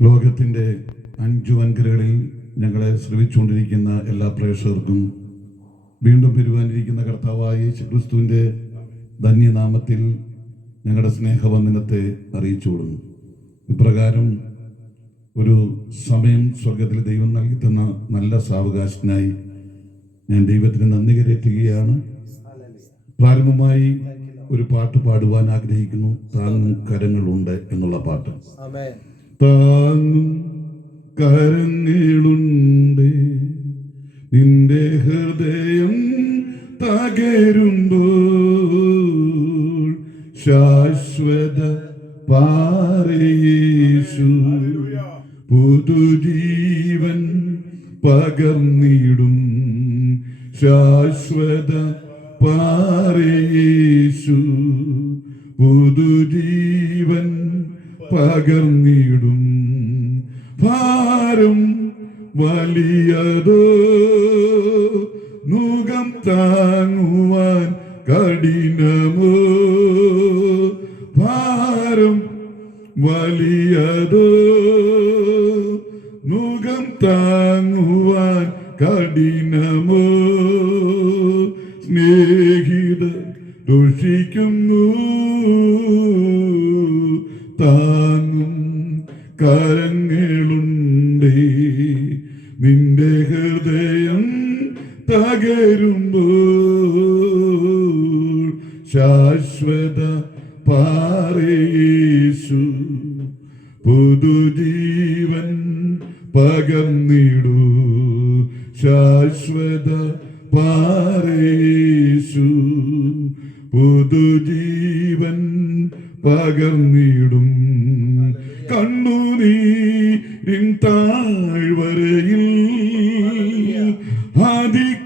ലോകത്തിന്റെ അഞ്ചു വൻകരകളിൽ ഞങ്ങളെ ശ്രമിച്ചുകൊണ്ടിരിക്കുന്ന എല്ലാ പ്രേക്ഷകർക്കും വീണ്ടും പെരുവാനിരിക്കുന്ന കർത്താവായ യേശുക്രിസ്തുവിന്റെ ധന്യനാമത്തിൽ ഞങ്ങളുടെ സ്നേഹവന്ദനത്തെ അറിയിച്ചു കൊടുക്കും ഇപ്രകാരം ഒരു സമയം സ്വർഗത്തിൽ ദൈവം നൽകി തന്ന നല്ല സാവകാശത്തിനായി ഞാൻ ദൈവത്തിന് നന്ദി കരയറ്റുകയാണ് പ്രാരംഭമായി ഒരു പാട്ട് പാടുവാൻ ആഗ്രഹിക്കുന്നു. താങ്ങും കരങ്ങളുണ്ട് എന്നുള്ള പാട്ട്. താങ്ങും കരങ്ങളുണ്ട് നിന്റെ ഹൃദയം തകരുമ്പോൾ ശാശ്വത പാറയേശു പുതുജീവൻ പകർന്നിടും. ശാശ്വത പാറയേശു പകർന്നിടും ഭാരം വലിയതോ. മുഖം താങ്ങുവാൻ കഠിനമോ. ഭാരം വലിയതോ. മുഖം താങ്ങുവാൻ കഠിനമോ. സ്നേഹിത ദുഷിക്കുന്നു. താങ്ങും കരങ്ങളുണ്ട്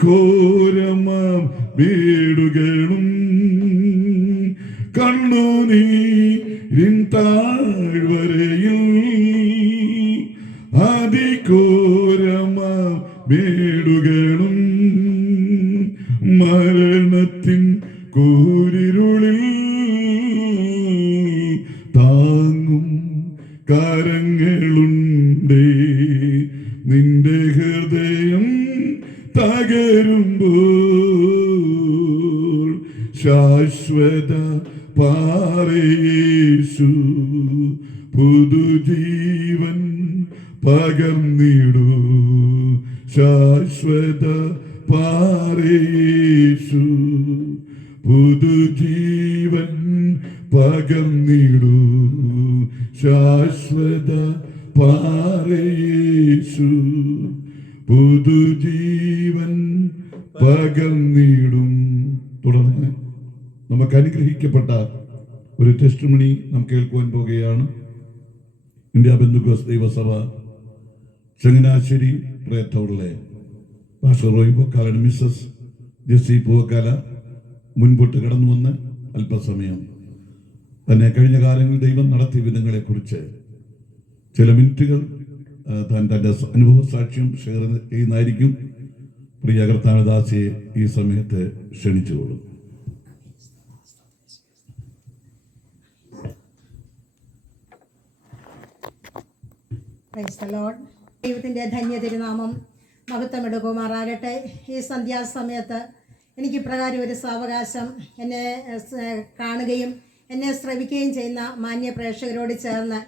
അതിഘോരമാം വീടുകളും കണ്ണുനീരിൻ താഴ്വരയിൽ പുതുജീവൻ പകർന്നിടൂ. ശാശ്വത പാറയേശു പുതുജീവൻ പകർന്നിടൂ. ശാശ്വത പാറയേശു പുതുജീവൻ പകർന്നിടും. തുടർന്ന് നമുക്ക് അനുഗ്രഹിക്കപ്പെട്ട ഒരു ടെസ്റ്റ് മണി നാം കേൾക്കുവാൻ പോകുകയാണ്. ഇന്ത്യ ബന്ധുക്കോസ് ദൈവസഭ ചങ്ങനാശ്ശേരി പ്രയത്തവറിലെ പാസ്റ്റർ റോയ് പൂക്കാലയുടെ മിസ്സസ് ജെസ്സി പൂവക്കാല മുൻപോട്ട് കടന്നു വന്ന് അല്പസമയം തന്നെ കഴിഞ്ഞ കാലങ്ങളിൽ ദൈവം നടത്തിയ വിധങ്ങളെക്കുറിച്ച് ചില മിനിറ്റുകൾ താൻ തന്റെ അനുഭവ സാക്ഷ്യം ഷെയർ ചെയ്യുന്നതായിരിക്കും. പ്രിയ കർത്താവദാസിയെ ഈ സമയത്ത് ക്ഷണിച്ചുകൊള്ളും. Lord. ദൈവത്തിന്റെ ധന്യ തിരുനാമം മഹത്വമെടുക്കുമാറാകട്ടെ ഈ സന്ധ്യാസമയത്ത് എനിക്ക് ഇപ്രകാരം ഒരു സാവകാശം എന്നെ കാണുകയും എന്നെ ശ്രവിക്കുകയും ചെയ്യുന്ന മാന്യ പ്രേക്ഷകരോട് ചേർന്ന്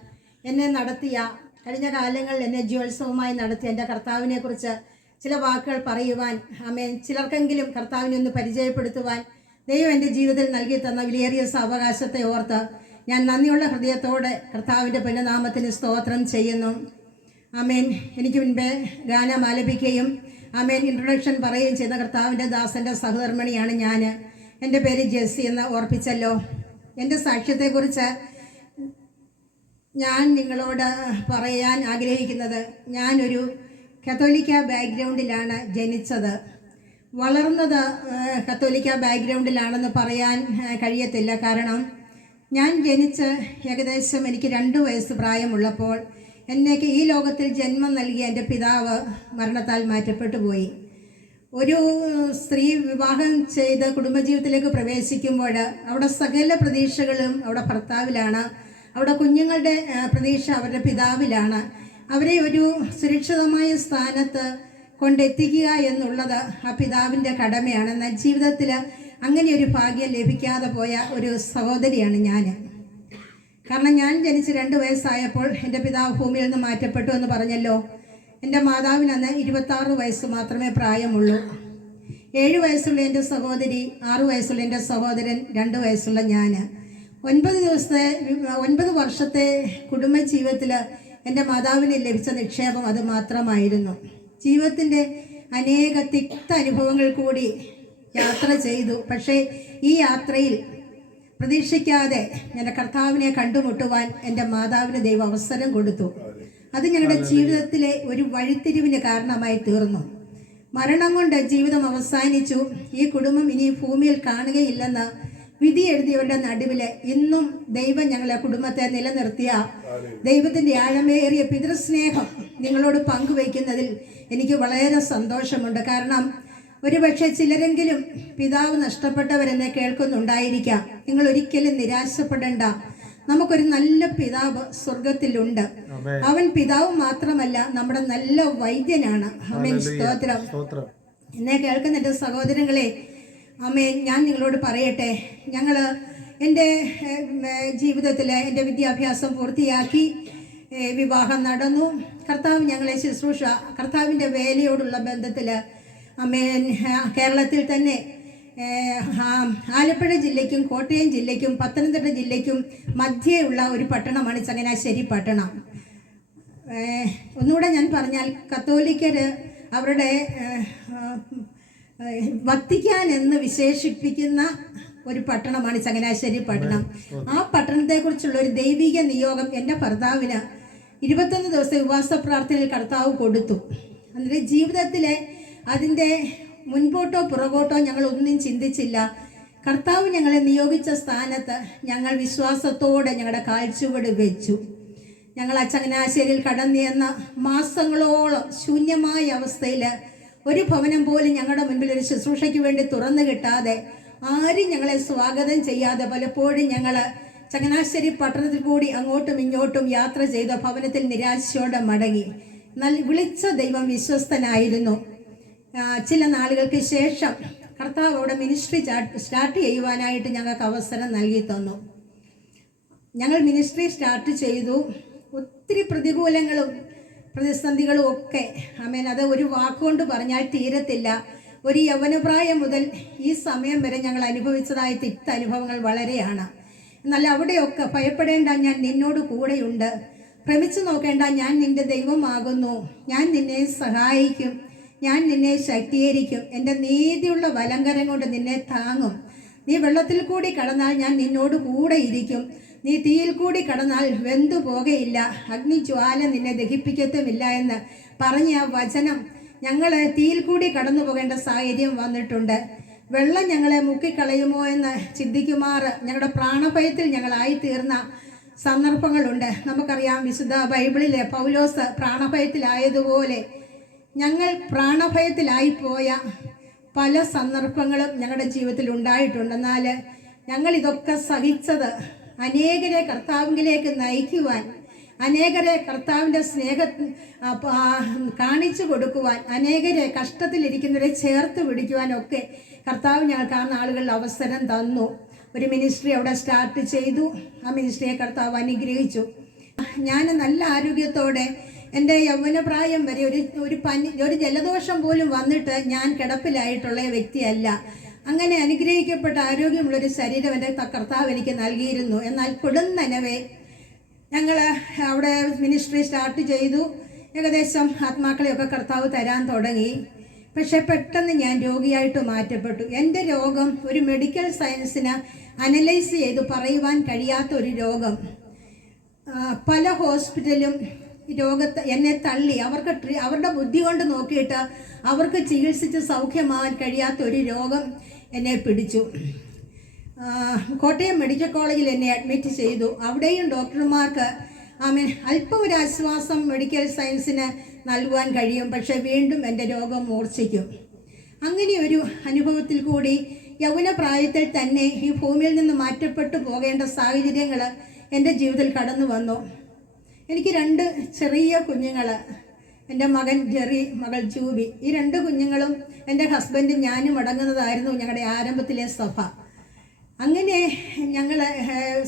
എന്നെ നടത്തിയ കഴിഞ്ഞ കാലങ്ങളിൽ എന്നെ ജ്യോത്സവമായി നടത്തിയ എന്റെ കർത്താവിനെക്കുറിച്ച് ചില വാക്കുകൾ പറയുവാൻ ആമേൻ ചിലർക്കെങ്കിലും കർത്താവിനെ ഒന്ന് പരിചയപ്പെടുത്തുവാൻ ദൈവം എന്റെ ജീവിതത്തിൽ നൽകി തന്ന വിലയേറിയ സാവകാശത്തെ ഓർത്ത് ഞാൻ നന്ദിയുള്ള ഹൃദയത്തോടെ കർത്താവിന്റെ പുനനാമത്തിന് സ്തോത്രം ചെയ്യുന്നു ആമേൻ. എനിക്ക് മുൻപേ ഗാനം ആലപിക്കുകയും ആമേൻ ഇൻട്രൊഡക്ഷൻ പറയുകയും ചെയ്ത കർത്താവിന്റെ ദാസന്റെ സഹധർമ്മിണിയാണ് ഞാൻ എന്റെ പേര് ജെസ്സി എന്ന് ഓർപ്പിച്ചല്ലോ. എന്റെ സാക്ഷ്യത്തെക്കുറിച്ച് ഞാൻ നിങ്ങളോട് പറയാൻ ആഗ്രഹിക്കുന്നത് ഞാനൊരു കത്തോലിക്ക ബാക്ക്ഗ്രൗണ്ടിലാണ് ജനിച്ചത്. വളർന്നത് കത്തോലിക്ക ബാക്ക്ഗ്രൗണ്ടിലാണെന്ന് പറയാൻ കഴിയത്തില്ല. കാരണം ഞാൻ ജനിച്ച് ഏകദേശം എനിക്ക് രണ്ട് വയസ്സ് പ്രായമുള്ളപ്പോൾ എന്നേക്ക് ഈ ലോകത്തിൽ ജന്മം നൽകിയ എന്റെ പിതാവ് മരണത്താൽ മാറ്റപ്പെട്ടു പോയി. ഒരു സ്ത്രീ വിവാഹം ചെയ്ത് കുടുംബജീവിതത്തിലേക്ക് പ്രവേശിക്കുമ്പോൾ അവിടെ സകല പ്രതീക്ഷകളും അവിടെ ഭർത്താവിലാണ്. അവിടെ കുഞ്ഞുങ്ങളുടെ പ്രതീക്ഷ അവരുടെ പിതാവിലാണ്. അവരെ ഒരു സുരക്ഷിതമായ സ്ഥാനത്ത് കൊണ്ടെത്തിക്കുക എന്നുള്ളത് ആ പിതാവിന്റെ കടമയാണ്. എന്നാൽ ജീവിതത്തിൽ അങ്ങനെ ഒരു ഭാഗ്യം ലഭിക്കാതെ പോയ ഒരു സഹോദരിയാണ് ഞാൻ. കാരണം ഞാൻ ജനിച്ച് രണ്ട് വയസ്സായപ്പോൾ എന്റെ പിതാവ് ഭൂമിയിൽ നിന്ന് മാറ്റപ്പെട്ടു എന്ന് പറഞ്ഞല്ലോ. എന്റെ മാതാവിന് അന്ന് ഇരുപത്താറ് വയസ്സ് മാത്രമേ പ്രായമുള്ളൂ. ഏഴ് വയസ്സുള്ള എന്റെ സഹോദരി ആറു വയസ്സുള്ള എന്റെ സഹോദരൻ രണ്ട് വയസ്സുള്ള ഞാൻ ഒൻപത് ദിവസത്തെ ഒൻപത് വർഷത്തെ കുടുംബ ജീവിതത്തിൽ എന്റെ മാതാവിന് ലഭിച്ച നിക്ഷേപം അത് മാത്രമായിരുന്നു. ജീവിതത്തിന്റെ അനേക തിക്ത അനുഭവങ്ങൾ കൂടി യാത്ര ചെയ്തു. പക്ഷേ ഈ യാത്രയിൽ പ്രതീക്ഷിക്കാതെ ഞാൻ കർത്താവിനെ കണ്ടുമുട്ടുവാൻ എന്റെ മാതാവിന് ദൈവം അവസരം കൊടുത്തു. അത് ഞങ്ങളുടെ ജീവിതത്തിലെ ഒരു വഴിത്തിരിവിന് കാരണമായി തീർന്നു. മരണം കൊണ്ട് ജീവിതം അവസാനിച്ചു. ഈ കുടുംബം ഇനി ഭൂമിയിൽ കാണുകയില്ലെന്ന് വിധി എഴുതിയവരുടെ നടുവിൽ ഇന്നും ദൈവം ഞങ്ങളെ കുടുംബത്തെ നിലനിർത്തിയ ദൈവത്തിന്റെ ആഴമേറിയ പിതൃസ്നേഹം നിങ്ങളോട് പങ്കുവയ്ക്കുന്നതിൽ എനിക്ക് വളരെ സന്തോഷമുണ്ട്. കാരണം ഒരുപക്ഷെ ചിലരെങ്കിലും പിതാവ് നഷ്ടപ്പെട്ടവരെന്നെ കേൾക്കുന്നുണ്ടായിരിക്കാം. നിങ്ങൾ ഒരിക്കലും നിരാശപ്പെടേണ്ട. നമുക്കൊരു നല്ല പിതാവ് സ്വർഗത്തിലുണ്ട് അവൻ പിതാവ് മാത്രമല്ല നമ്മുടെ നല്ല വൈദ്യനാണ്. അമേൻ സ്തോത്രം. എന്നെ കേൾക്കുന്ന എന്റെ സഹോദരങ്ങളെ. അമേൻ ഞാൻ നിങ്ങളോട് പറയട്ടെ. ഞങ്ങൾ എന്റെ ജീവിതത്തിൽ എന്റെ വിദ്യാഭ്യാസം പൂർത്തിയാക്കി വിവാഹം നടന്നു. കർത്താവ് ഞങ്ങളെ ശുശ്രൂഷ കർത്താവിന്റെ വേലയോടുള്ള ബന്ധത്തിൽ കേരളത്തിൽ തന്നെ ആലപ്പുഴ ജില്ലയ്ക്കും കോട്ടയം ജില്ലയ്ക്കും പത്തനംതിട്ട ജില്ലയ്ക്കും മധ്യേയുള്ള ഒരു പട്ടണമാണ് ചങ്ങനാശ്ശേരി പട്ടണം. ഒന്നുകൂടെ ഞാൻ പറഞ്ഞാൽ കത്തോലിക്കർ അവരുടെ വത്തിക്കാൻ എന്ന് വിശേഷിപ്പിക്കുന്ന ഒരു പട്ടണമാണ് ചങ്ങനാശ്ശേരി പട്ടണം. ആ പട്ടണത്തെക്കുറിച്ചുള്ള ഒരു ദൈവിക നിയോഗം എന്റെ ഭർത്താവിന് ഇരുപത്തൊന്ന് ദിവസം ഉപവാസ പ്രാർത്ഥനയിൽ കർത്താവ് കൊടുത്തു. എന്നിട്ട് ജീവിതത്തിലെ അതിന്റെ മുൻപോട്ടോ പുറകോട്ടോ ഞങ്ങൾ ഒന്നും ചിന്തിച്ചില്ല. കർത്താവ് ഞങ്ങളെ നിയോഗിച്ച സ്ഥാനത്ത് ഞങ്ങൾ വിശ്വാസത്തോടെ ഞങ്ങളുടെ കാഴ്ചവട് വെച്ചു. ഞങ്ങൾ ആ ചങ്ങനാശ്ശേരിയിൽ കടന്നു മാസങ്ങളോളം ശൂന്യമായ അവസ്ഥയിൽ ഒരു ഭവനം പോലും ഞങ്ങളുടെ മുൻപിൽ ഒരു ശുശ്രൂഷയ്ക്ക് വേണ്ടി തുറന്നു കിട്ടാതെ ആരും ഞങ്ങളെ സ്വാഗതം ചെയ്യാതെ പലപ്പോഴും ഞങ്ങൾ ചങ്ങനാശ്ശേരി പട്ടണത്തിൽ കൂടി അങ്ങോട്ടും ഇങ്ങോട്ടും യാത്ര ചെയ്ത ഭവനത്തിൽ നിരാശയോടെ മടങ്ങി. എന്നാൽ വിളിച്ച ദൈവം വിശ്വസ്തനായിരുന്നു. ചില നാളുകൾക്ക് ശേഷം കർത്താവ് അവിടെ മിനിസ്ട്രി സ്റ്റാർട്ട് ചെയ്യുവാനായിട്ട് ഞങ്ങൾക്ക് അവസരം നൽകി തന്നു. ഞങ്ങൾ മിനിസ്ട്രി സ്റ്റാർട്ട് ചെയ്തു. ഒത്തിരി പ്രതികൂലങ്ങളും പ്രതിസന്ധികളും ഒക്കെ. അമേൻ അത് ഒരു വാക്കുകൊണ്ട് പറഞ്ഞാൽ തീരത്തില്ല. ഒരു യൗവനപ്രായം മുതൽ ഈ സമയം വരെ ഞങ്ങൾ അനുഭവിച്ചതായ തിക്ത അനുഭവങ്ങൾ വളരെയാണ്. എന്നാൽ അവിടെയൊക്കെ ഭയപ്പെടേണ്ട ഞാൻ നിന്നോട് കൂടെയുണ്ട്. ഭ്രമിച്ചു നോക്കേണ്ട ഞാൻ നിന്റെ ദൈവമാകുന്നു. ഞാൻ നിന്നെ സഹായിക്കും. ഞാൻ നിന്നെ ശക്തീകരിക്കും. എന്റെ നീതിയുള്ള വലങ്കരം കൊണ്ട് നിന്നെ താങ്ങും. നീ വെള്ളത്തിൽ കൂടി കടന്നാൽ ഞാൻ നിന്നോട് കൂടെ ഇരിക്കും. നീ തീയിൽ കൂടി കടന്നാൽ വെന്തു പോകയില്ല. അഗ്നിജ്വാല നിന്നെ ദഹിപ്പിക്കത്തുമില്ല എന്ന് പറഞ്ഞ ആ വചനം ഞങ്ങൾ തീയിൽ കൂടി കടന്നു പോകേണ്ട സാഹചര്യം വന്നിട്ടുണ്ട്. വെള്ളം ഞങ്ങളെ മുക്കിക്കളയുമോ എന്ന് ചിന്തിക്കുമാറ് ഞങ്ങളുടെ പ്രാണഭയത്തിൽ ഞങ്ങളായി തീർന്ന സന്ദർഭങ്ങളുണ്ട്. നമുക്കറിയാം വിശുദ്ധ ബൈബിളിലെ പൗലോസ് പ്രാണഭയത്തിലായതുപോലെ ഞങ്ങൾ പ്രാണഭയത്തിലായിപ്പോയ പല സന്ദർഭങ്ങളും ഞങ്ങളുടെ ജീവിതത്തിൽ ഉണ്ടായിട്ടുണ്ട് എന്നാൽ ഞങ്ങൾ ഇതൊക്കെ സഹിച്ചത് അനേകരെ കർത്താവിലേക്ക് നയിക്കുവാൻ അനേകരെ കർത്താവിന്റെ സ്നേഹ കാണിച്ചു കൊടുക്കുവാൻ അനേകരെ കഷ്ടത്തിലിരിക്കുന്നവരെ ചേർത്ത് പിടിക്കുവാനൊക്കെ കർത്താവ് ഞങ്ങൾക്ക് ആ നാളുകളിൽ അവസരം തന്നു. ഒരു മിനിസ്ട്രി അവിടെ സ്റ്റാർട്ട് ചെയ്തു. ആ മിനിസ്ട്രിയെ കർത്താവ് അനുഗ്രഹിച്ചു. ഞാൻ നല്ല ആരോഗ്യത്തോടെ എന്റെ യൗവനപ്രായം വരെ ഒരു ഒരു പനി ഒരു ജലദോഷം പോലും വന്നിട്ട് ഞാൻ കിടപ്പിലായിട്ടുള്ള വ്യക്തിയല്ല. അങ്ങനെ അനുഗ്രഹിക്കപ്പെട്ട ആരോഗ്യമുള്ളൊരു ശരീരം എന്റെ കർത്താവ് എനിക്ക് നൽകിയിരുന്നു. എന്നാൽ കൊടുന്നനവേ ഞങ്ങൾ അവിടെ മിനിസ്ട്രി സ്റ്റാർട്ട് ചെയ്തു. ഏകദേശം ആത്മാക്കളെയൊക്കെ കർത്താവ് തരാൻ തുടങ്ങി. പക്ഷെ പെട്ടെന്ന് ഞാൻ രോഗിയായിട്ട് മാറ്റപ്പെട്ടു. എന്റെ രോഗം ഒരു മെഡിക്കൽ സയൻസിന് അനലൈസ് ചെയ്ത് പറയുവാൻ കഴിയാത്ത ഒരു രോഗം പല ഹോസ്പിറ്റലും രോഗത്തെ എന്നെ തള്ളി. അവർക്ക് ട്രീ അവരുടെ ബുദ്ധി കൊണ്ട് നോക്കിയിട്ട് അവർക്ക് ചികിത്സിച്ച് സൗഖ്യമാകാൻ കഴിയാത്ത ഒരു രോഗം എന്നെ പിടിച്ചു. കോട്ടയം മെഡിക്കൽ കോളേജിൽ എന്നെ അഡ്മിറ്റ് ചെയ്തു. അവിടെയും ഡോക്ടർമാർക്ക് ആമേ അല്പം ഒരു ആശ്വാസം മെഡിക്കൽ സയൻസിന് നൽകുവാൻ കഴിയും. പക്ഷേ വീണ്ടും എന്റെ രോഗം മൂർച്ഛിക്കും. അങ്ങനെ ഒരു അനുഭവത്തിൽ കൂടി യൗവന പ്രായത്തിൽ തന്നെ ഈ ഭൂമിയിൽ നിന്ന് മാറ്റപ്പെട്ടു പോകേണ്ട സാഹചര്യങ്ങൾ എന്റെ ജീവിതത്തിൽ കടന്നു വന്നു എനിക്ക് രണ്ട് ചെറിയ കുഞ്ഞുങ്ങൾ എന്റെ മകൻ ജെറി മകൾ ജൂബി. ഈ രണ്ട് കുഞ്ഞുങ്ങളും എന്റെ ഹസ്ബൻഡും ഞാനും അടങ്ങുന്നതായിരുന്നു ഞങ്ങളുടെ ആരംഭത്തിലെ സഭ. അങ്ങനെ ഞങ്ങൾ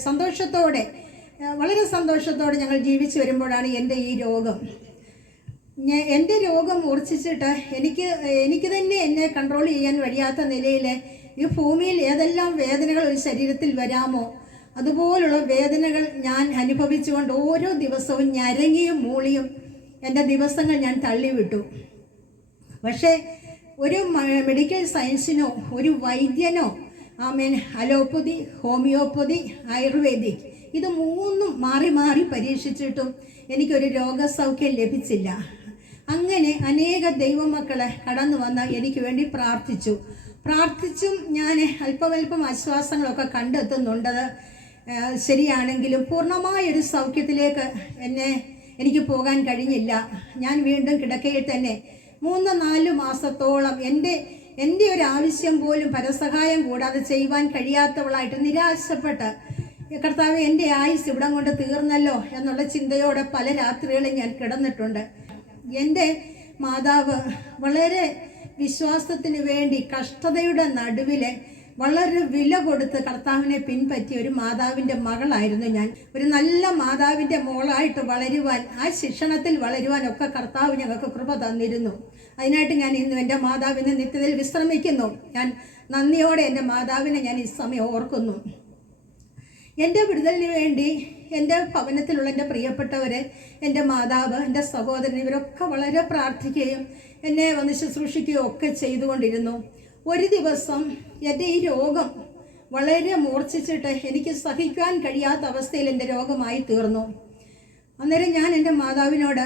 സന്തോഷത്തോടെ വളരെ സന്തോഷത്തോടെ ഞങ്ങൾ ജീവിച്ചു വരുമ്പോഴാണ് എന്റെ ഈ രോഗം. ഞാൻ എന്റെ രോഗം മൂർച്ഛിച്ചിട്ട് എനിക്ക് എനിക്ക് തന്നെ എന്നെ കൺട്രോൾ ചെയ്യാൻ കഴിയാത്ത നിലയിൽ ഈ ഭൂമിയിൽ ഏതെല്ലാം വേദനകൾ ഒരു ശരീരത്തിൽ വരാമോ അതുപോലുള്ള വേദനകൾ ഞാൻ അനുഭവിച്ചുകൊണ്ട് ഓരോ ദിവസവും ഞരങ്ങിയും മൂളിയും എന്റെ ദിവസങ്ങൾ ഞാൻ തള്ളിവിട്ടു. പക്ഷേ ഒരു മെഡിക്കൽ സയൻസിനോ ഒരു വൈദ്യനോ ആമേൻ അലോപ്പതി ഹോമിയോപ്പതി ആയുർവേദിക് ഇത് മൂന്നും മാറി മാറി പരീക്ഷിച്ചിട്ടും എനിക്കൊരു രോഗസൗഖ്യം ലഭിച്ചില്ല. അങ്ങനെ അനേക ദൈവമക്കളെ കടന്നു വന്ന് എനിക്ക് വേണ്ടി പ്രാർത്ഥിച്ചു. പ്രാർത്ഥിച്ചും ഞാൻ അല്പമല്പം ആശ്വാസങ്ങളൊക്കെ കണ്ടെത്തുന്നുണ്ടത് ശരിയാണെങ്കിലും പൂർണമായൊരു സൗഖ്യത്തിലേക്ക് എന്നെ എനിക്ക് പോകാൻ കഴിഞ്ഞില്ല. ഞാൻ വീണ്ടും കിടക്കയിൽ തന്നെ മൂന്ന് നാല് മാസത്തോളം എന്റെ എന്റെ ഒരു ആവശ്യം പോലും പരസഹായം കൂടാതെ ചെയ്യുവാൻ കഴിയാത്തവളായിട്ട് നിരാശപ്പെട്ട് കർത്താവ് എന്റെ ആയുസ് ഇവിടം കൊണ്ട് തീർന്നല്ലോ എന്നുള്ള ചിന്തയോടെ പല രാത്രികളും ഞാൻ കിടന്നിട്ടുണ്ട്. എന്റെ മാതാവ് വളരെ വിശ്വാസത്തിന് വേണ്ടി കഷ്ടതയുടെ നടുവിൽ വളരെ വില കൊടുത്ത് കർത്താവിനെ പിൻപറ്റിയ ഒരു മാതാവിന്റെ മകളായിരുന്നു ഞാൻ. ഒരു നല്ല മാതാവിന്റെ മോളായിട്ട് വളരുവാൻ ആ ശിക്ഷണത്തിൽ വളരുവാൻ ഒക്കെ കർത്താവ് ഞങ്ങൾക്ക് കൃപ തന്നിരുന്നു. അതിനായിട്ട് ഞാൻ ഇന്ന് എന്റെ മാതാവിനെ നിത്യതയിൽ വിശ്രമിക്കുന്നു. ഞാൻ നന്ദിയോടെ എന്റെ മാതാവിനെ ഞാൻ ഈ സമയം ഓർക്കുന്നു. എന്റെ വിടുതലിന് വേണ്ടി എന്റെ ഭവനത്തിലുള്ള എന്റെ പ്രിയപ്പെട്ടവരെ എന്റെ മാതാവ് എന്റെ സഹോദരൻ ഇവരൊക്കെ വളരെ പ്രാർത്ഥിക്കുകയും എന്നെ വന്ന് ശുശ്രൂഷിക്കുകയും ഒക്കെ ചെയ്തുകൊണ്ടിരുന്നു. ഒരു ദിവസം എന്റെ ഈ രോഗം വളരെ മൂർച്ഛിച്ചിട്ട് എനിക്ക് സഹിക്കാൻ കഴിയാത്ത അവസ്ഥയിൽ എന്റെ രോഗമായി തീർന്നു. അന്നേരം ഞാൻ എന്റെ മാതാവിനോട്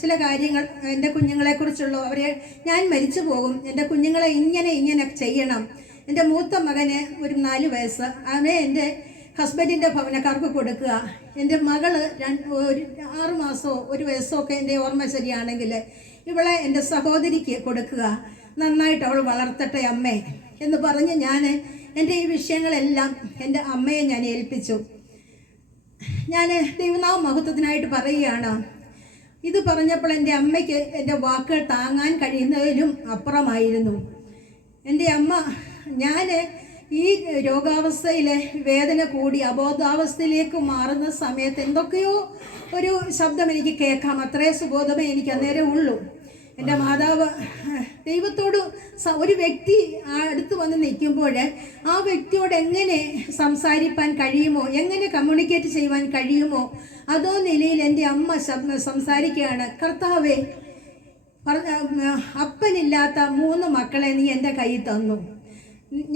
ചില കാര്യങ്ങൾ എന്റെ കുഞ്ഞുങ്ങളെക്കുറിച്ചുള്ള അവരെ ഞാൻ മരിച്ചു പോകും. എന്റെ കുഞ്ഞുങ്ങളെ ഇങ്ങനെ ഇങ്ങനെ ചെയ്യണം. എന്റെ മൂത്ത മകന് ഒരു നാല് വയസ്സ്. അവനെ എന്റെ ഹസ്ബൻഡിന്റെ ഭവനക്കാർക്ക് കൊടുക്കുക. എന്റെ മകൾ രണ്ട് ഒരു ആറ് മാസമോ ഒരു വയസ്സോ ഒക്കെ എന്റെ ഓർമ്മ ശരിയാണെങ്കിൽ ഇവളെ എന്റെ സഹോദരിക്ക് കൊടുക്കുക. നന്നായിട്ട് അവൾ വളർത്തട്ടെ അമ്മേ എന്ന് പറഞ്ഞ് ഞാൻ എന്റെ ഈ വിഷയങ്ങളെല്ലാം എന്റെ അമ്മയെ ഞാൻ ഏൽപ്പിച്ചു. ഞാൻ ദൈവനാമ മഹത്വത്തിനായിട്ട് പറയുകയാണ്. ഇത് പറഞ്ഞപ്പോൾ എന്റെ അമ്മയ്ക്ക് എന്റെ വാക്കുകൾ താങ്ങാൻ കഴിയുന്നതിലും അപ്പുറമായിരുന്നു. എന്റെ അമ്മ ഞാൻ ഈ രോഗാവസ്ഥയിലെ വേദന കൂടി അബോധാവസ്ഥയിലേക്ക് മാറുന്ന സമയത്ത് എന്തൊക്കെയോ ഒരു ശബ്ദം എനിക്ക് കേൾക്കാം. അത്രേ സുബോധമേ എനിക്ക് അന്നേരം ഉള്ളൂ. എന്റെ മാതാവ് ദൈവത്തോട് ഒരു വ്യക്തി അടുത്ത് വന്ന് നിൽക്കുമ്പോൾ ആ വ്യക്തിയോട് എങ്ങനെ സംസാരിപ്പാൻ കഴിയുമോ എങ്ങനെ കമ്മ്യൂണിക്കേറ്റ് ചെയ്യുവാൻ കഴിയുമോ അതോ നിലയിൽ എന്റെ അമ്മ സംസാരിക്കുകയാണ്. കർത്താവേ അപ്പനില്ലാത്ത മൂന്ന് മക്കളെ നീ എന്റെ കയ്യിൽ തന്നു.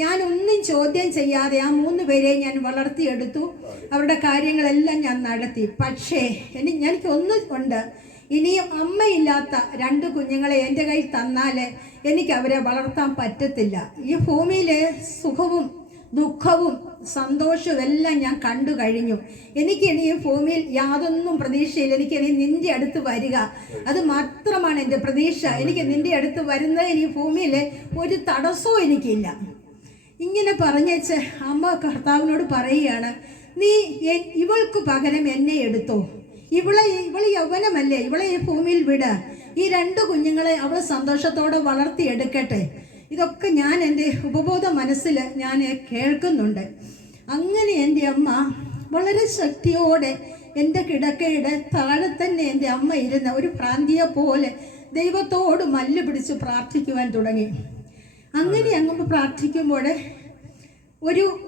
ഞാൻ ഒന്നും ചോദ്യം ചെയ്യാതെ ആ മൂന്ന് പേരെ ഞാൻ വളർത്തിയെടുത്തു. അവരുടെ കാര്യങ്ങളെല്ലാം ഞാൻ നടത്തി. പക്ഷേ എനിക്ക് ഒന്ന് ഉണ്ട്. ഇനിയും അമ്മയില്ലാത്ത രണ്ട് കുഞ്ഞുങ്ങളെ എന്റെ കയ്യിൽ തന്നാൽ എനിക്ക് അവരെ വളർത്താൻ പറ്റത്തില്ല. ഈ ഭൂമിയിലെ സുഖവും ദുഃഖവും സന്തോഷവും എല്ലാം ഞാൻ കണ്ടു കഴിഞ്ഞു. എനിക്കിനി ഈ ഭൂമിയിൽ യാതൊന്നും പ്രതീക്ഷയില്ല. എനിക്കിനി നിന്റെ അടുത്ത് വരിക. അത് മാത്രമാണ് എന്റെ പ്രതീക്ഷ. എനിക്ക് നിന്റെ അടുത്ത് വരുന്നതിന് ഈ ഭൂമിയിൽ ഒരു തടസ്സവും എനിക്കില്ല. ഇങ്ങനെ പറഞ്ഞേച്ച് അമ്മ കർത്താവിനോട് പറയുകയാണ് നീ ഇവൾക്ക് പകരം എന്നെ എടുത്തോ? ഇവളെ ഇവൾ യൗവനമല്ലേ? ഇവളെ ഈ ഭൂമിയിൽ വിട. ഈ രണ്ട് കുഞ്ഞുങ്ങളെ അവൾ സന്തോഷത്തോടെ വളർത്തിയെടുക്കട്ടെ. ഇതൊക്കെ ഞാൻ എന്റെ ഉപബോധ മനസ്സിൽ ഞാൻ കേൾക്കുന്നുണ്ട്. അങ്ങനെ എന്റെ അമ്മ വളരെ ശക്തിയോടെ എന്റെ കിടക്കയുടെ താഴെ തന്നെ എന്റെ അമ്മ ഇരുന്ന ഒരു പ്രാന്തിയെ പോലെ ദൈവത്തോട് മല്ല് പിടിച്ച് പ്രാർത്ഥിക്കുവാൻ തുടങ്ങി. അങ്ങനെ അങ്ങ് പ്രാർത്ഥിക്കുമ്പോൾ ഒരു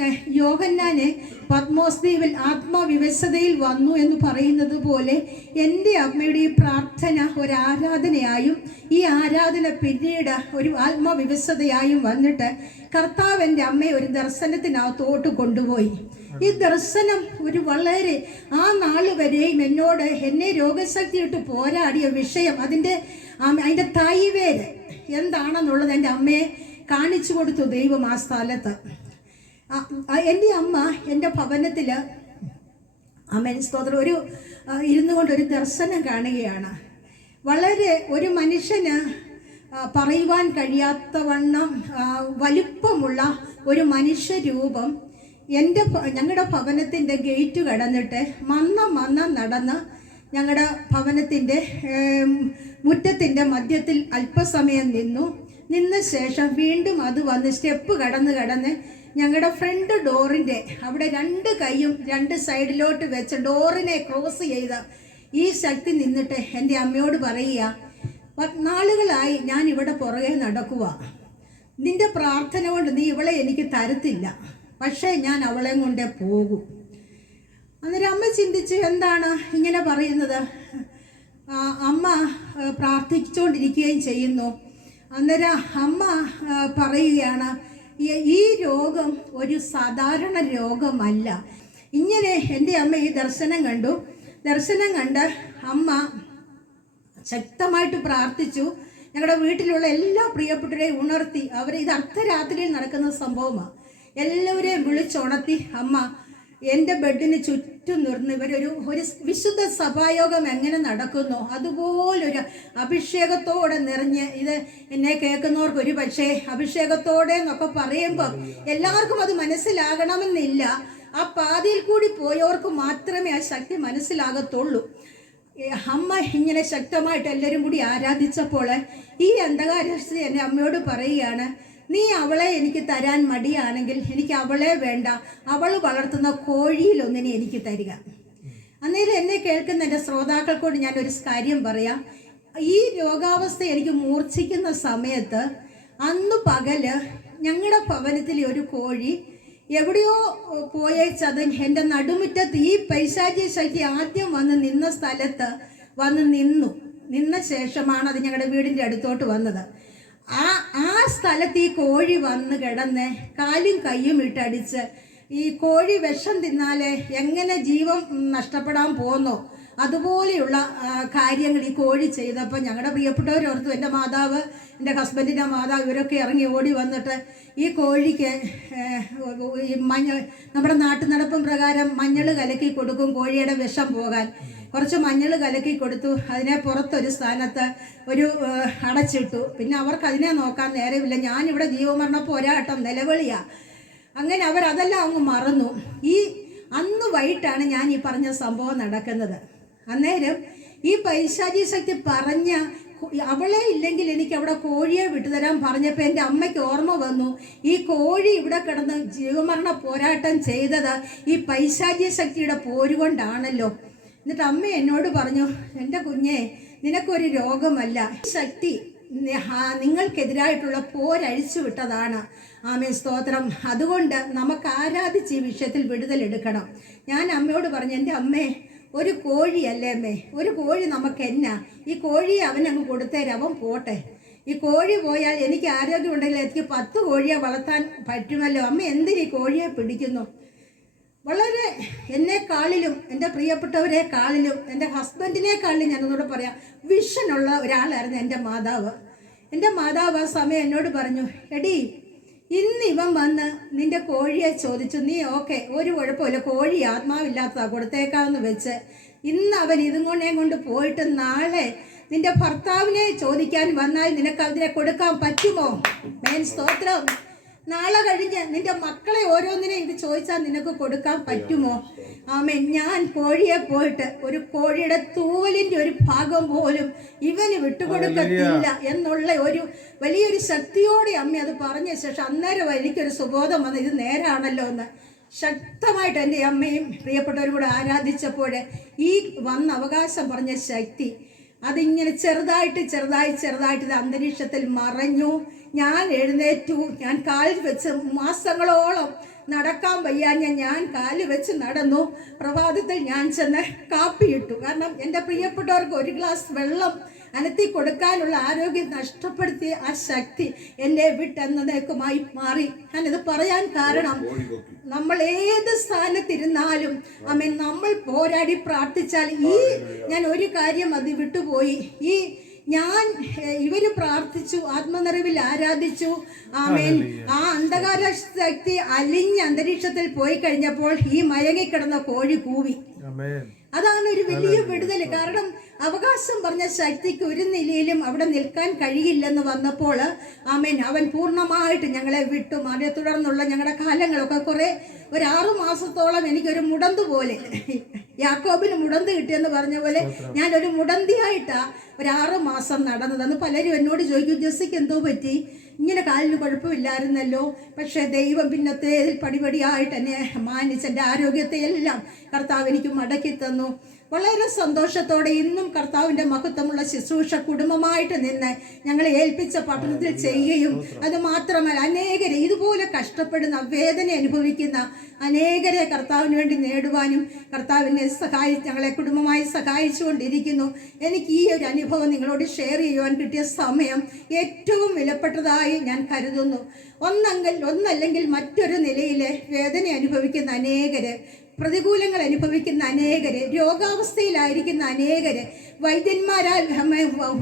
ഏഹ്, യോഹന്നാനെ പത്മോസ് ദ്വീപിൽ ആത്മവിവശതയിൽ വന്നു എന്ന് പറയുന്നത് പോലെ എന്റെ അമ്മയുടെ ഈ പ്രാർത്ഥന ഒരു ആരാധനയായും ഈ ആരാധന പിന്നീട് ഒരു ആത്മവിവശതയായും വന്നിട്ട് കർത്താവ് എന്റെ അമ്മയെ ഒരു ദർശനത്തിനകത്തോട്ട് കൊണ്ടുപോയി. ഈ ദർശനം ഒരു വളരെ ആ നാൾ വരെയും എന്നോട് എന്നെ രോഗശക്തിയിട്ട് പോരാടിയ വിഷയം അതിന്റെ അതിന്റെ തൈവേര് എന്താണെന്നുള്ളത് എന്റെ അമ്മയെ കാണിച്ചു കൊടുത്തു ദൈവം ആ സ്ഥലത്ത്. എന്റെ അമ്മ എന്റെ ഭവനത്തിൽ അമ്മൻ സ്തോത്രം. ഒരു ഇരുന്നു കൊണ്ട് ഒരു ദർശനം കാണുകയാണ്. വളരെ ഒരു മനുഷ്യന് പറയുവാൻ കഴിയാത്തവണ്ണം വണ്ണം വലിപ്പമുള്ള ഒരു മനുഷ്യരൂപം എന്റെ ഞങ്ങളുടെ ഭവനത്തിന്റെ ഗേറ്റ് കടന്നിട്ട് മന്ന മന്ന നടന്ന് ഞങ്ങളുടെ ഭവനത്തിന്റെ മുറ്റത്തിന്റെ മധ്യത്തിൽ അല്പസമയം നിന്നു. നിന്ന ശേഷം വീണ്ടും അത് വന്ന് സ്റ്റെപ്പ് കടന്ന് കടന്ന് ഞങ്ങളുടെ ഫ്രണ്ട് ഡോറിന്റെ അവിടെ രണ്ട് കൈയും രണ്ട് സൈഡിലോട്ട് വെച്ച് ഡോറിനെ ക്രോസ് ചെയ്ത് ഈ ശക്തി നിന്നിട്ട് എന്റെ അമ്മയോട് പറയുക "പ- നാളുകളായി ഞാൻ ഇവിടെ പുറകെ നടക്കുക നിന്റെ പ്രാർത്ഥന കൊണ്ട് നീ ഇവളെ എനിക്ക് തരത്തില്ല. പക്ഷേ ഞാൻ അവളെ കൊണ്ടേ പോകും. അന്നേരം അമ്മ ചിന്തിച്ച് എന്താണ് ഇങ്ങനെ പറയുന്നത്? അമ്മ പ്രാർത്ഥിച്ചുകൊണ്ടിരിക്കുകയും ചെയ്യുന്നു. അന്നേരം അമ്മ പറയുകയാണ് "ഈ- രോഗം ഒരു സാധാരണ രോഗമല്ല. ഇങ്ങനെ എന്റെ അമ്മ ഈ ദർശനം കണ്ടു. ദർശനം കണ്ട് അമ്മ ശക്തമായിട്ട് പ്രാർത്ഥിച്ചു. ഞങ്ങളുടെ വീട്ടിലുള്ള എല്ലാ പ്രിയപ്പെട്ടവരെയും ഉണർത്തി. അവർ ഇത് അർദ്ധരാത്രിയിൽ നടക്കുന്ന സംഭവമാണ് എല്ലാവരെയും വിളിച്ചുണർത്തി അമ്മ എന്റെ ബെഡിന് ചുറ്റും നിർന്ന് ഇവരൊരു ഒരു വിശുദ്ധ സഭായോഗം എങ്ങനെ നടക്കുന്നു? അതുപോലൊരു അഭിഷേകത്തോടെ നിറഞ്ഞ് ഇത് എന്നെ കേൾക്കുന്നവർക്ക് ഒരു പക്ഷേ അഭിഷേകത്തോടെ എന്നൊക്കെ പറയുമ്പോൾ എല്ലാവർക്കും അത് മനസ്സിലാകണമെന്നില്ല. ആ പാതിയിൽ കൂടി പോയവർക്ക് മാത്രമേ ആ ശക്തി മനസ്സിലാകത്തുള്ളൂ. അമ്മ ഇങ്ങനെ ശക്തമായിട്ട് എല്ലാവരും കൂടി ആരാധിച്ചപ്പോൾ ഈ അന്ധകാരസ്ഥ എന്റെ അമ്മയോട് പറയുകയാണ് നീ അവളെ എനിക്ക് തരാൻ മടിയാണെങ്കിൽ എനിക്ക് അവളെ വേണ്ട. അവൾ വളർത്തുന്ന കോഴിയിലൊന്നിനെ എനിക്ക് തരിക. അന്നേരം എന്നെ കേൾക്കുന്ന എന്റെ ശ്രോതാക്കൾക്കോട് ഞാനൊരു കാര്യം പറയാം. ഈ രോഗാവസ്ഥ എനിക്ക് മൂർച്ഛിക്കുന്ന സമയത്ത് അന്ന് പകൽ ഞങ്ങളുടെ ഭവനത്തിലെ ഒരു കോഴി എവിടെയോ പോയേച്ചത് എന്റെ നടുമുറ്റത്ത് ഈ പൈശാചി ശക്തി ആദ്യം വന്ന് നിന്ന സ്ഥലത്ത് വന്ന് നിന്നു. നിന്ന ശേഷമാണ് അത് ഞങ്ങളുടെ വീടിന്റെ അടുത്തോട്ട് വന്നത്. ആ ആ സ്ഥലത്ത് ഈ കോഴി വന്ന് കിടന്ന് കാലും കയ്യും ഇട്ടടിച്ച് ഈ കോഴി വിഷം തിന്നാലേ എങ്ങനെ ജീവൻ നഷ്ടപ്പെടാൻ പോന്നോ അതുപോലെയുള്ള കാര്യങ്ങൾ ഈ കോഴി ചെയ്തപ്പോൾ ഞങ്ങളുടെ പ്രിയപ്പെട്ടവർ ഓർത്തു എന്റെ മാതാവ് എന്റെ ഹസ്ബൻഡിന്റെ മാതാവ് ഇവരൊക്കെ ഇറങ്ങി ഓടി വന്നിട്ട് ഈ കോഴിക്ക് ഈ മഞ്ഞ നമ്മുടെ നാട്ടു നടപ്പും പ്രകാരം മഞ്ഞൾ കലക്കി കൊടുക്കും കോഴിയുടെ വിഷം പോകാൻ. കുറച്ച് മഞ്ഞൾ കലക്കി കൊടുത്തു അതിനെ പുറത്തൊരു സ്ഥാനത്ത് ഒരു അടച്ചിട്ടു. പിന്നെ അവർക്ക് അതിനെ നോക്കാൻ നേരമില്ല. ഞാനിവിടെ ജീവമരണ പോരാട്ടം നിലവിളിയാണ് അങ്ങനെ അവരതെല്ലാം അങ്ങ് മറന്നു. ഈ അന്ന് വൈകിട്ടാണ് ഞാൻ ഈ പറഞ്ഞ സംഭവം നടക്കുന്നത്. അന്നേരം ഈ പൈശാചി ശക്തി പറഞ്ഞ അവളെ ഇല്ലെങ്കിൽ എനിക്ക് അവിടെ കോഴിയെ വിട്ടുതരാൻ പറഞ്ഞപ്പോൾ എന്റെ അമ്മയ്ക്ക് ഓർമ്മ വന്നു. ഈ കോഴി ഇവിടെ കിടന്ന് ജീവമരണ പോരാട്ടം ചെയ്തത് ഈ പൈശാചി ശക്തിയുടെ പോരുകൊണ്ടാണല്ലോ. എന്നിട്ട് അമ്മ എന്നോട് പറഞ്ഞു എന്റെ കുഞ്ഞെ നിനക്കൊരു രോഗമല്ല. ശക്തി നിങ്ങൾക്കെതിരായിട്ടുള്ള പോരഴിച്ചു വിട്ടതാണ്. ആമേ സ്തോത്രം. അതുകൊണ്ട് നമുക്ക് ആരാധിച്ച് ഈ വിഷയത്തിൽ വിടുതലെടുക്കണം ഞാൻ അമ്മയോട് പറഞ്ഞു എന്റെ അമ്മേ ഒരു കോഴിയല്ലേ അമ്മേ? ഒരു കോഴി നമുക്ക് എന്നാ? ഈ കോഴിയെ അവനങ്ങ് കൊടുത്തേര് പോട്ടെ. ഈ കോഴി പോയാൽ എനിക്ക് ആരോഗ്യമുണ്ടെങ്കിൽ എനിക്ക് പത്ത് കോഴിയെ വളർത്താൻ പറ്റുമല്ലോ? അമ്മ എന്തിനീ കോഴിയെ പിടിക്കുന്നു? വളരെ എന്നെ എന്നെക്കാളിലും എന്റെ പ്രിയപ്പെട്ടവരെ കാളിലും എന്റെ ഹസ്ബൻഡിനെക്കാളിലും ഞാനൊന്നുകൂടെ പറയാം. വിഷനുള്ള ഒരാളായിരുന്നു എന്റെ മാതാവ്. എന്റെ മാതാവ് ആ സമയം എന്നോട് പറഞ്ഞു എടി ഇന്ന് ഇവൻ വന്ന് നിന്റെ കോഴിയെ ചോദിച്ചു നീ ഓക്കെ ഒരു കുഴപ്പമില്ല കോഴി ആത്മാവില്ലാത്തതാ കൊടുത്തേക്കാമെന്ന് വെച്ച്. ഇന്ന് അവൻ ഇതും കൊണ്ടേ കൊണ്ട് പോയിട്ട് നാളെ നിന്റെ ഭർത്താവിനെ ചോദിക്കാൻ വന്നാൽ നിനക്ക് അതിനെ കൊടുക്കാൻ പറ്റുമോ? മേൻ സ്തോത്രം. നാളെ കഴിഞ്ഞ് നിന്റെ മക്കളെ ഓരോന്നിനെ ഇത് ചോദിച്ചാൽ നിനക്ക് കൊടുക്കാൻ പറ്റുമോ? ആമേ ഞാൻ കോഴിയെ പോയിട്ട് ഒരു കോഴിയുടെ തൂവലിന്റെ ഒരു ഭാഗം പോലും ഇവന് വിട്ടുകൊടുക്കത്തില്ല എന്നുള്ള ഒരു വലിയൊരു ശക്തിയോടെ അമ്മ അത് പറഞ്ഞ ശേഷം അന്നേരം എനിക്കൊരു സുബോധം വന്ന് ഇത് നേരാണല്ലോ എന്ന് ശക്തമായിട്ട് എന്റെ അമ്മയും പ്രിയപ്പെട്ടവരും കൂടെ ആരാധിച്ചപ്പോൾ ഈ വന്ന അവകാശം പറഞ്ഞ ശക്തി അതിങ്ങനെ ചെറുതായിട്ട് ചെറുതായി ചെറുതായിട്ട് ഇത് അന്തരീക്ഷത്തിൽ മറഞ്ഞു. ഞാൻ എഴുന്നേറ്റു. ഞാൻ കാലിൽ വെച്ച് മാസങ്ങളോളം നടക്കാൻ വയ്യാഞ്ഞ ഞാൻ കാൽ വെച്ച് നടന്നു. പ്രഭാതത്തിൽ ഞാൻ ചെന്ന് കാപ്പിയിട്ടു കാരണം എന്റെ പ്രിയപ്പെട്ടവർക്ക് ഒരു ഗ്ലാസ് വെള്ളം അനത്തി കൊടുക്കാനുള്ള ആരോഗ്യം നഷ്ടപ്പെടുത്തിയ ആ ശക്തി എന്നെ വിട്ടെന്നതേക്കുമായി മാറി. ഞാനിത് പറയാൻ കാരണം നമ്മൾ ഏത് സ്ഥാനത്തിരുന്നാലും അമ്മ നമ്മൾ പോരാടി പ്രാർത്ഥിച്ചാൽ ഈ ഞാൻ ഒരു കാര്യം അത് വിട്ടുപോയി. ഈ ഞാൻ ഇവർ ഇവർ പ്രാർത്ഥിച്ചു ആത്മനിറവിൽ ആരാധിച്ചു. ആമേൻ. ആ അന്ധകാര ശക്തി അലിഞ്ഞ അന്തരീക്ഷത്തിൽ പോയി കഴിഞ്ഞപ്പോൾ ഈ മയങ്ങിക്കിടന്ന കോഴി കൂവി. അതാണ് ഒരു വലിയ വിടുതൽ കാരണം അവകാശം പറഞ്ഞ ശക്തിക്ക് ഒരു നിലയിലും അവിടെ നിൽക്കാൻ കഴിയില്ലെന്ന് വന്നപ്പോൾ ആമേൻ അവൻ പൂർണമായിട്ട് ഞങ്ങളെ വിട്ടു. അതേ തുടർന്നുള്ള ഞങ്ങളുടെ കാലങ്ങളൊക്കെ കുറേ ഒരു ആറു മാസത്തോളം എനിക്കൊരു മുടന്ത് പോലെ യാക്കോബിന് മുടന്ത് കിട്ടിയെന്ന് പറഞ്ഞ പോലെ ഞാനൊരു മുടന്തിയായിട്ടാണ് ഒരു ആറ് മാസം നടന്നത്. അന്ന് പലരും എന്നോട് ചോദിക്കും ജസ്സിക്ക് എന്തോ പറ്റി? ഇങ്ങനെ കാലിന് കുഴപ്പമില്ലായിരുന്നല്ലോ. പക്ഷേ ദൈവം പിന്നത്തേതിൽ പടിപടിയായിട്ട് എന്നെ മാനിച്ച് എന്റെ ആരോഗ്യത്തെ എല്ലാം കർത്താവ് എനിക്ക് മടക്കി തന്നു. വളരെ സന്തോഷത്തോടെ ഇന്നും കർത്താവിന്റെ മഹത്വമുള്ള ശുശ്രൂഷ കുടുംബമായിട്ട് നിന്ന് ഞങ്ങളെ ഏൽപ്പിച്ച പട്ടണത്തിൽ ചെയ്യുകയും അത് മാത്രമല്ല അനേകരെ ഇതുപോലെ കഷ്ടപ്പെടുന്ന വേദന അനുഭവിക്കുന്ന അനേകരെ കർത്താവിന് വേണ്ടി നേടുവാനും കർത്താവിനെ സഹായി ഞങ്ങളെ കുടുംബമായി സഹായിച്ചുകൊണ്ടിരിക്കുന്നു. എനിക്ക് ഈ ഒരു അനുഭവം നിങ്ങളോട് ഷെയർ ചെയ്യുവാൻ കിട്ടിയ സമയം ഏറ്റവും വിലപ്പെട്ടതായി ഞാൻ കരുതുന്നു. ഒന്നെങ്കിൽ ഒന്നല്ലെങ്കിൽ മറ്റൊരു നിലയിലെ വേദന അനുഭവിക്കുന്ന അനേകര് പ്രതികൂലങ്ങൾ അനുഭവിക്കുന്ന അനേകര് രോഗാവസ്ഥയിലായിരിക്കുന്ന അനേകര് വൈദ്യന്മാരാൽ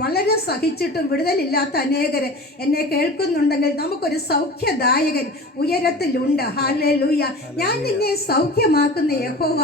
വളരെ സഹിച്ചിട്ടും വിടുതലില്ലാത്ത അനേകരെ എന്നെ കേൾക്കുന്നുണ്ടെങ്കിൽ നമുക്കൊരു സൗഖ്യദായകൻ ഉയരത്തിലുണ്ട്. ഹാലേ ലൂയ ഞാൻ നിന്നെ സൗഖ്യമാക്കുന്ന യഹോവ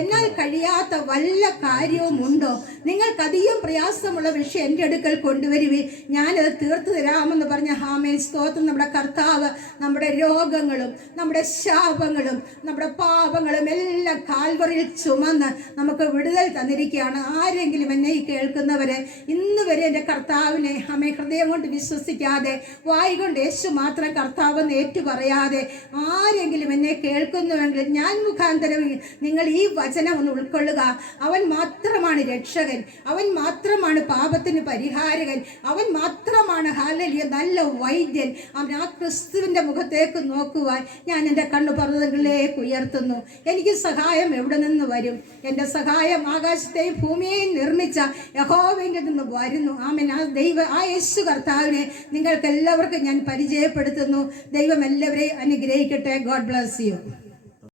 എന്നാൽ കഴിയാത്ത വല്ല കാര്യവും ഉണ്ടോ നിങ്ങൾക്കധികം പ്രയാസമുള്ള വിഷയം എന്റെ അടുക്കൽ കൊണ്ടുവരുവി ഞാനത് തീർത്തു തരാമെന്ന് പറഞ്ഞ ഹാമേ സ്തോത്രം. നമ്മുടെ കർത്താവ് നമ്മുടെ രോഗങ്ങളും നമ്മുടെ ശാപങ്ങളും നമ്മുടെ പാപങ്ങളും എല്ലാം കാൽവറിൽ ചുമന്ന് നമുക്ക് വിടുതൽ തന്നിരിക്കുകയാണ്. ആരെങ്കിലും എന്നെ ഈ കേൾക്കുന്നവരെ ഇന്ന് വരെ എന്റെ കർത്താവിനെ അമ്മേ ഹൃദയം കൊണ്ട് വിശ്വസിക്കാതെ വായി കൊണ്ട് യേശു മാത്രം കർത്താവെന്ന് ഏറ്റു പറയാതെ ആരെങ്കിലും എന്നെ കേൾക്കുന്നുവെങ്കിൽ ഞാൻ മുഖാന്തരം നിങ്ങൾ ഈ വചനം ഒന്ന് ഉൾക്കൊള്ളുക. അവൻ മാത്രമാണ് രക്ഷകൻ അവൻ മാത്രമാണ് പാപത്തിന് പരിഹാരകൻ അവൻ മാത്രമാണ് ഹാലലിയ നല്ല വൈദ്യൻ. അവൻ ആ ക്രിസ്തുവിന്റെ മുഖത്തേക്ക് നോക്കുവാൻ ഞാൻ എന്റെ കണ്ണു പർവതങ്ങളിലേക്ക് ഉയർത്തുന്നു. എനിക്ക് സഹായം എവിടെ നിന്ന് വരും? എന്റെ സഹായം ആകാശത്തെയും ഭൂമിയെയും നിർമ്മിച്ച യഹോവെങ്കിൽ നിന്ന് വരുന്നു. ആമൻ. ആ ദൈവ ആ യേശു കർത്താവിനെ നിങ്ങൾക്ക് എല്ലാവർക്കും ഞാൻ പരിചയപ്പെടുത്തുന്നു. ദൈവം എല്ലാവരെയും അനുഗ്രഹിക്കട്ടെ. God bless you